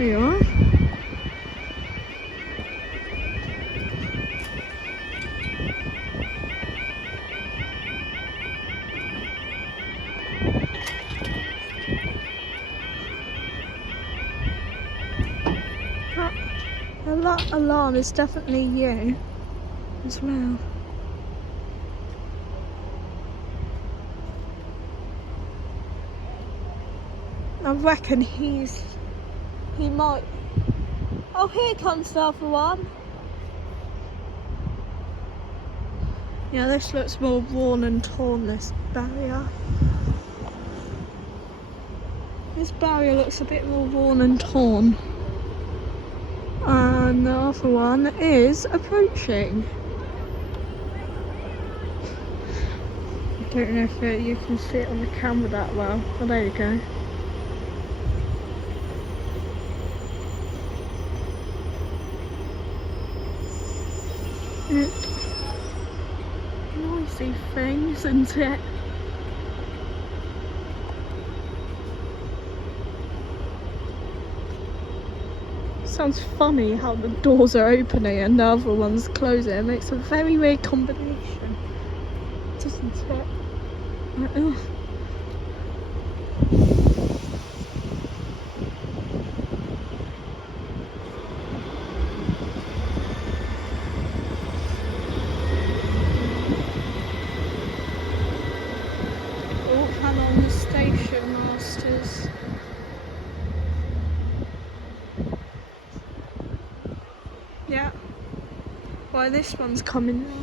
There you are. That alarm is definitely you as well. I reckon he might. Oh, here comes the other one. Yeah, this looks more worn and torn, this barrier. This barrier looks a bit more worn and torn. And the other one is approaching. I don't know if you can see it on the camera that well. Oh, there you go. Noisy thing, isn't it? Sounds funny how the doors are opening and the other one's closing. It makes a very weird combination, doesn't it? Ugh. Oh, hang on, the station masters. Yeah. Why, this one's coming now.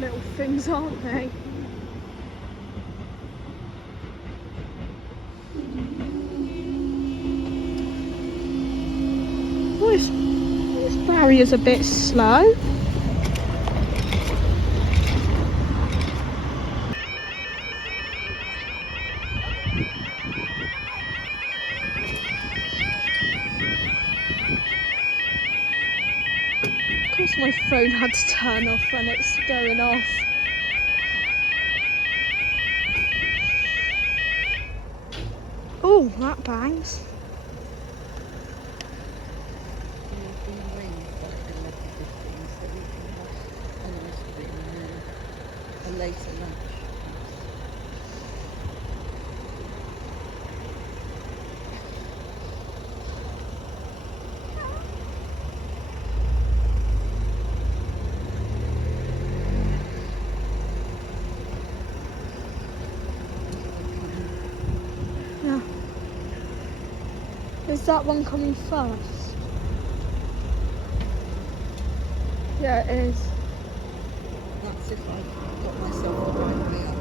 Little things, aren't they? Oh, this barrier's a bit slow. Of course my phone had to turn off when it's going off. Oh, that bangs. A later lunch. Yeah. Is that one coming first? Yeah, it is. That's if I got myself the right way up.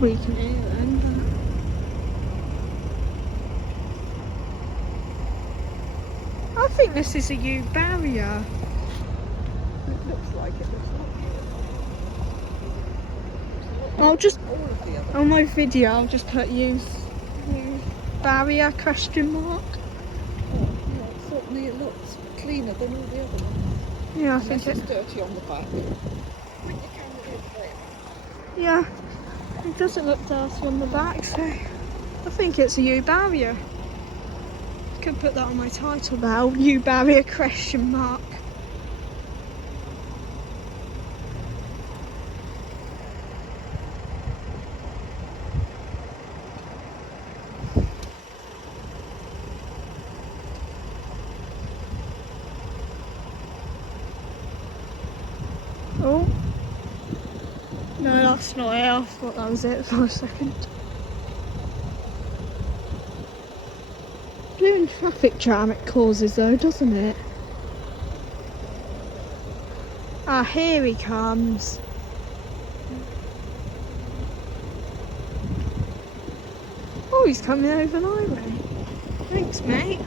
We can hear them. I think this is a U barrier. It looks like it. I'll just All of the other. on my video I'll just put U barrier question mark. Oh, yeah, certainly it looks cleaner than all the other ones. Yeah, I Unless think it's dirty on the back. Bring your camera in there. yeah, it doesn't look dirty on the back, so I think it's a U barrier. Could put that on my title now, U barrier question mark. Oh, No, that's not it. I thought that was it for a second. Blooming traffic jam it causes though, doesn't it? Ah, here he comes. Oh, he's coming over the highway. Thanks, mate.